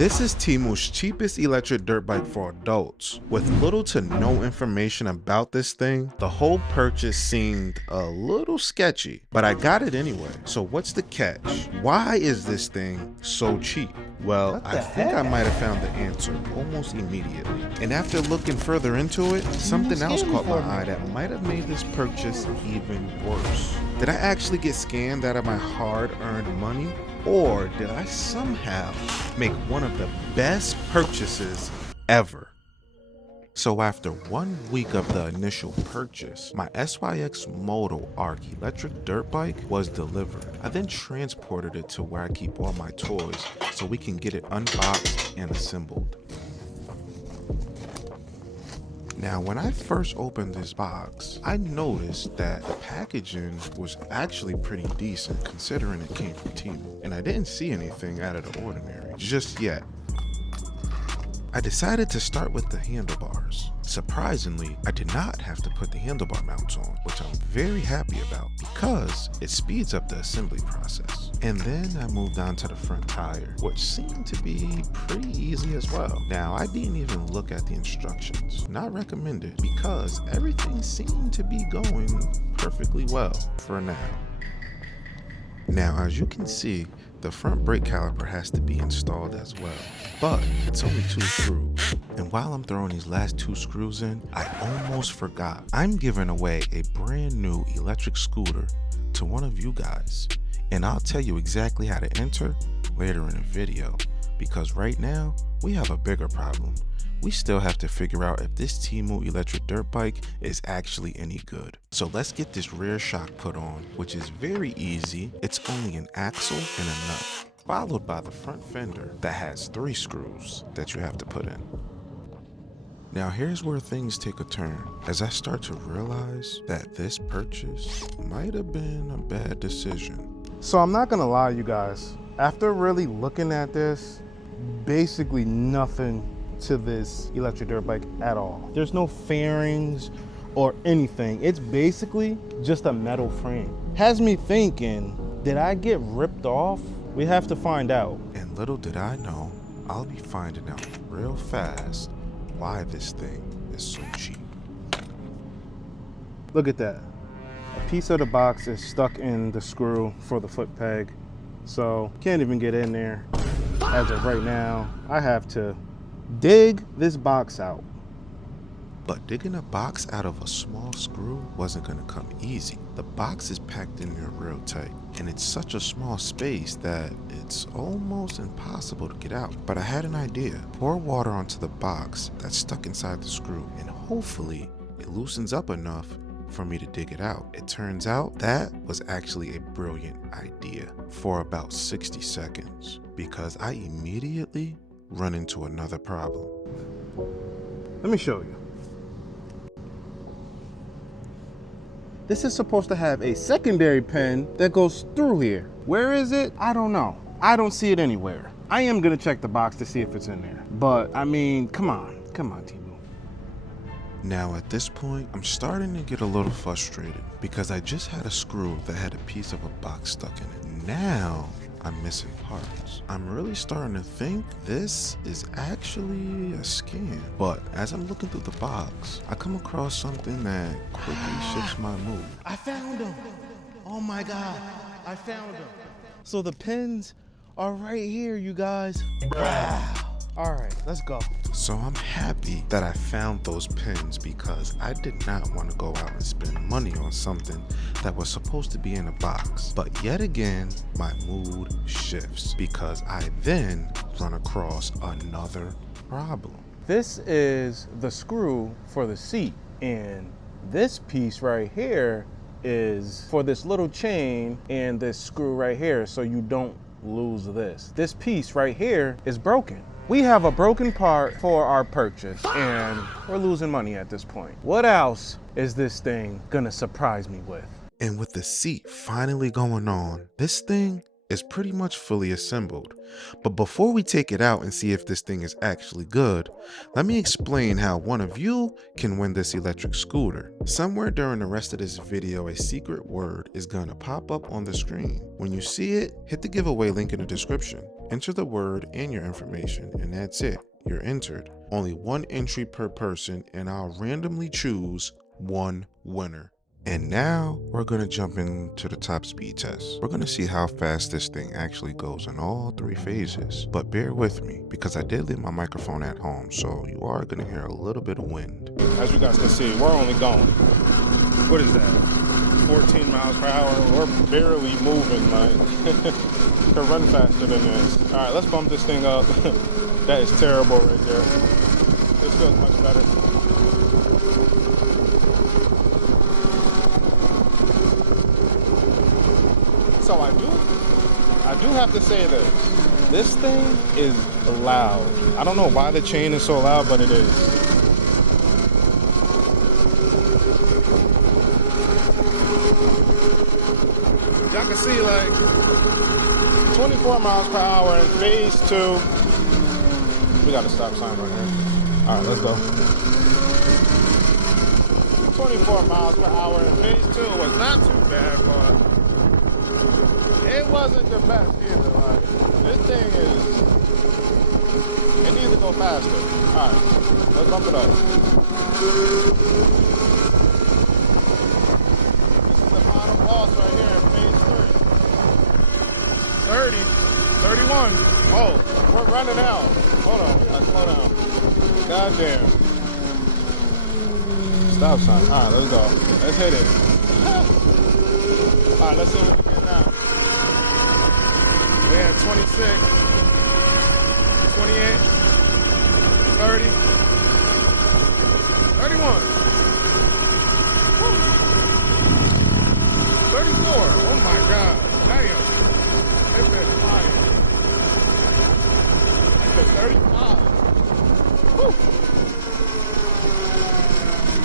This is Temu's cheapest electric dirt bike for adults. With little to no information about this thing, the whole purchase seemed a little sketchy, but I got it anyway. So what's the catch? Why is this thing so cheap? Well, I think I might have found the answer almost immediately. And after looking further into it, something else caught my eye that might have made this purchase even worse. Did I actually get scammed out of my hard-earned money? Or did I somehow make one of the best purchases ever? So after 1 week of the initial purchase, my SYX Moto Arc electric dirt bike was delivered. I then transported it to where I keep all my toys so we can get it unboxed and assembled. Now, when I first opened this box, I noticed that the packaging was actually pretty decent considering it came from Temu, and I didn't see anything out of the ordinary just yet. I decided to start with the handlebars. Surprisingly, I did not have to put the handlebar mounts on, which I'm very happy about because it speeds up the assembly process. And then I moved on to the front tire, which seemed to be pretty easy as well. Now, I didn't even look at the instructions. Not recommended because everything seemed to be going perfectly well for now. Now, as you can see, the front brake caliper has to be installed as well, but it's only 2 screws. And while I'm throwing these last 2 screws in, I almost forgot. I'm giving away a brand new electric scooter to one of you guys, and I'll tell you exactly how to enter later in the video, because right now we have a bigger problem. We still have to figure out if this Temu electric dirt bike is actually any good. So let's get this rear shock put on, which is very easy. It's only an axle and a nut, followed by the front fender that has 3 screws that you have to put in. Now here's where things take a turn, as I start to realize that this purchase might have been a bad decision. So I'm not gonna lie, you guys, after really looking at this, basically nothing to this electric dirt bike at all. There's no fairings or anything. It's basically just a metal frame. Has me thinking, did I get ripped off? We have to find out. And little did I know, I'll be finding out real fast why this thing is so cheap. Look at that. A piece of the box is stuck in the screw for the foot peg, so can't even get in there. As of right now, I have to dig this box out. But digging a box out of a small screw wasn't gonna come easy. The box is packed in there real tight, and it's such a small space that it's almost impossible to get out. But I had an idea. Pour water onto the box that's stuck inside the screw, and hopefully it loosens up enough for me to dig it out. It turns out that was actually a brilliant idea for about 60 seconds, because I immediately run into another problem. Let me show you. This is supposed to have a secondary pin that goes through here. Where is it? I don't know. I don't see it anywhere. I am gonna check the box to see if it's in there. But I mean, come on Temu. Now at this point, I'm starting to get a little frustrated because I just had a screw that had a piece of a box stuck in it. Now I'm missing parts. I'm really starting to think this is actually a scam. But as I'm looking through the box, I come across something that quickly shifts my mood. I found them. Oh my God, I found them. So the pins are right here, you guys. All right, let's go. So I'm happy that I found those pins because I did not want to go out and spend money on something that was supposed to be in a box. But yet again, my mood shifts because I then run across another problem. This is the screw for the seat, and this piece right here is for this little chain and this screw right here so you don't lose this. This piece right here is broken. We have a broken part for our purchase and we're losing money at this point. What else is this thing gonna surprise me with? And with the seat finally going on, this thing is pretty much fully assembled. But before we take it out and see if this thing is actually good, let me explain how one of you can win this electric scooter. Somewhere during the rest of this video, a secret word is gonna pop up on the screen. When you see it, hit the giveaway link in the description. Enter the word and your information, and that's it. You're entered. Only one entry per person, and I'll randomly choose one winner. And now we're gonna jump into the top speed test. We're gonna see how fast this thing actually goes in all 3 phases. But bear with me, because I did leave my microphone at home, so you are gonna hear a little bit of wind. As you guys can see, we're only going, what is that, 14 miles per hour? We're barely moving, like, to run faster than this. All right, let's bump this thing up. That is terrible right there. This feels much better. So I do have to say this thing is loud. I don't know why the chain is so loud, but it is. Y'all can see like 24 miles per hour in phase 2. We got a stop sign right here. All right, let's go. 24 miles per hour in phase 2 was not too bad, but it wasn't the best either. Like, this thing it needs to go faster. All right, let's bump it up. This is the final boss right here in phase 3. 30, 31. Oh, we're running out. Hold on, we gotta slow down. Goddamn. Stop sign. All right, let's go. Let's hit it. All right, let's see what we get now. We had 26, 28, 30, 31, 34. Oh my God. Damn. It's been flying. It's been 35. Woo.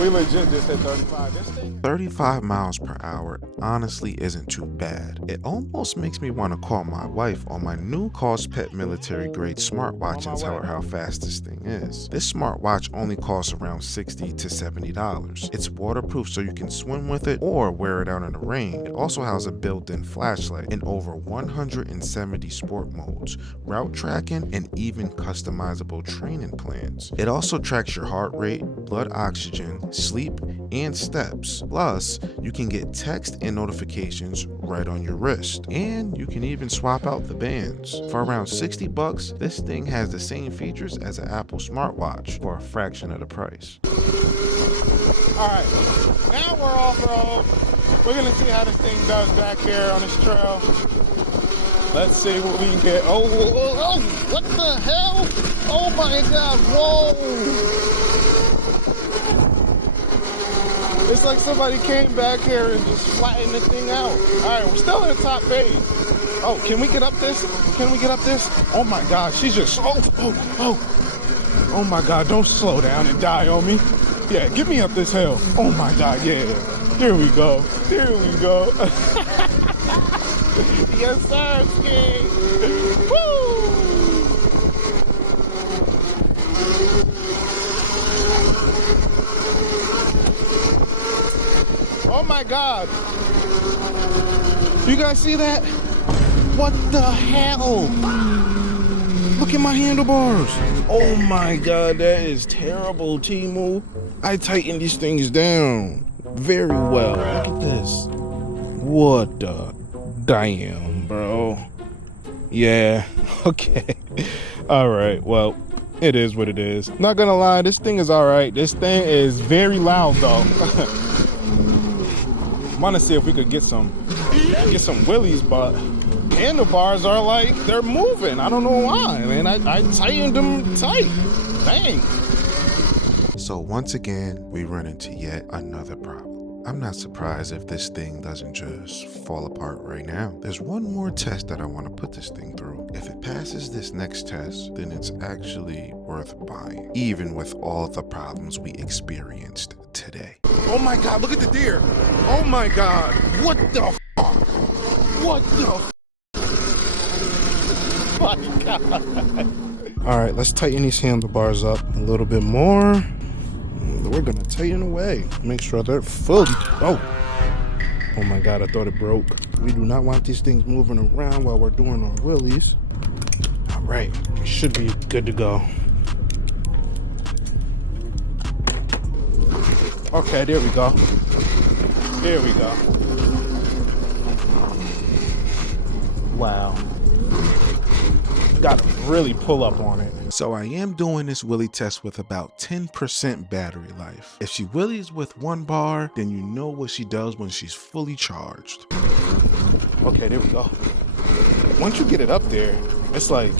We legit just hit 35. This thing 35 miles per hour honestly isn't too bad. It almost makes me want to call my wife on my new COSPET military grade smartwatch and tell her how fast this thing is. This smartwatch only costs around $60 to $70. It's waterproof so you can swim with it or wear it out in the rain. It also has a built-in flashlight and over 170 sport modes, route tracking, and even customizable training plans. It also tracks your heart rate, blood oxygen, sleep, and steps. Plus, you can get text and notifications right on your wrist. And you can even swap out the bands. For around $60, this thing has the same features as an Apple smartwatch for a fraction of the price. Alright, now we're off-road. We're gonna see how this thing does back here on this trail. Let's see what we can get. Oh, what the hell? Oh my God, whoa! It's like somebody came back here and just flattened the thing out. All right, we're still in the top phase. Oh, can we get up this? Can we get up this? Oh my God, she's just, oh my God, don't slow down and die on me. Yeah, get me up this hill. Oh my God, yeah. Here we go, here we go. Yes, sir, King. Woo! Oh my God. You guys see that? What the hell? Look at my handlebars. Oh my God, that is terrible, Temu. I tightened these things down very well. Look at this. What the damn, bro? Yeah, okay. All right, well, it is what it is. Not gonna lie, this thing is all right. This thing is very loud though. Want to see if we could get some wheelies, but handlebars are like, they're moving. I don't know why, man. I tightened them tight. Dang. So once again, we run into yet another problem. I'm not surprised if this thing doesn't just fall apart right now. There's one more test that I want to put this thing through. If it passes this next test, then it's actually worth buying, even with all the problems we experienced today. Oh my God, look at the deer. Oh my God. What the f? What the f? my God. All right, let's tighten these handlebars up a little bit more. We're gonna tighten away. Make sure they're fully, oh my God, I thought it broke. We do not want these things moving around while we're doing our wheelies. All right, we should be good to go. Okay, there we go. There we go. Wow. Gotta really pull up on it. So I am doing this wheelie test with about 10% battery life. If she wheelies with 1 bar, then you know what she does when she's fully charged. Okay, there we go. Once you get it up there, it's like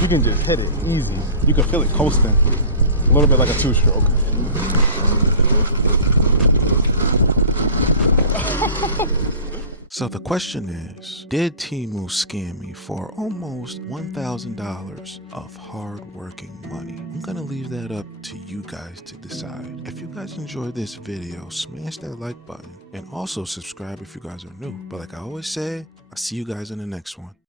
you can just hit it easy. You can feel it coasting. A little bit like a 2-stroke. So the question is, did Temu scam me for almost $1,000 of hard-working money? I'm gonna leave that up to you guys to decide. If you guys enjoyed this video, smash that like button and also subscribe if you guys are new. But like I always say, I'll see you guys in the next one.